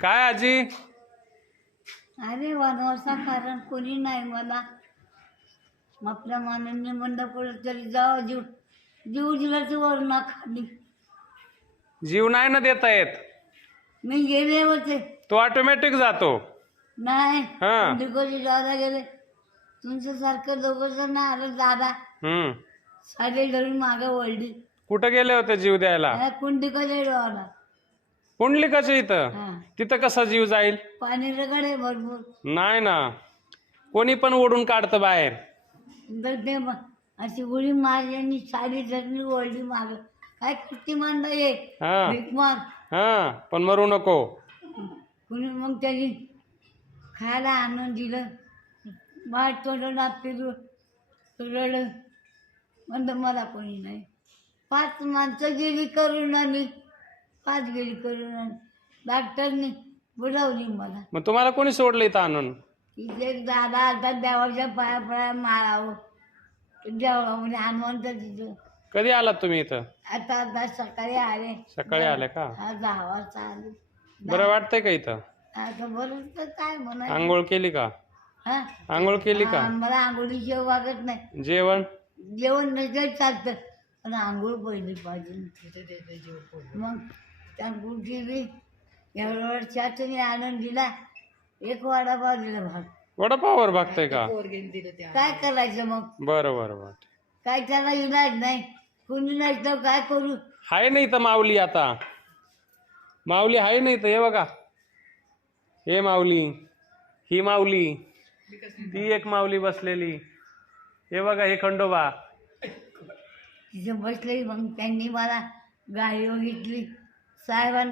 काय आजी? अरे वनवासा कारण कोणी नाही मला. आपल्या मानाने म्हणलं कुठं तरी जावं. जीव जीव दिला तर वरून खाली. जीव नाही ना देता येत. मी गेले होते. तो ऑटोमॅटिक जातो. नाही हा. डिकोची दादा गेले. तुमच्यासारखं दोघं जण आलं दादा. साडे धरून मागं वळली. कुठं गेले होते जीव द्यायला? कुंडिकोच्या डोळाला. पुंडलिकाच्या इथं? हा. तिथं कसा जीव जाईल? पाणी रगडे भरपूर. नाही ना, कोणी पण ओढून काढतं बाहेर. तर ते अशी उडी मारली आणि साडी धरली वळली माग. काय किती मानता ये हा भीक मार. हा, पण मरू नको. कुणी मग त्यांनी खायला आणून दिलं. बाहेर तोडलं फिरून रडलं. म्हणतं मला कोणी नाही. 5 माणसं गेली करून आणि 5 गेली करून आणि डॉक्टरनी बोलावली मला. मग तुम्हाला कोणी सोडलं इथं आणून? तिथे एक दादा आता देवाच्या पाया मारावं. देवा म्हणजे हनुमंत तिथं. कधी आलात तुम्ही इथं? आता सकाळी आले. सकाळी आले का? हा 10 वाजता आले. बरं वाटतंय का इथं? आता बरं तर काय म्हणा. आंघोळ केली का? हा आंघोळ केली का? मला आंघोळीशिवाय वागत नाही. जेवण? जेवण नसेल चालतं पण आंघोळ पहिली पाहिजे. मग आंघोळ केली. एवढ्या चटणी आणून दिला. 1 वडापाव दिला भाग. वडापावावर भागतंय का? काय करायचं मग? बरं बरं बरं. काय त्याला इलाज नाही. कुणी नाही तर काय करू. हाय नाही तर माऊली. आता माऊली हाय नाही तर हे बघा, हे माऊली, ही माऊली, ती एक माऊली बसलेली, हे बघा हे खंडोबा. तिथे बसले. मग त्यांनी मला गाडी घेतली. साहेबांना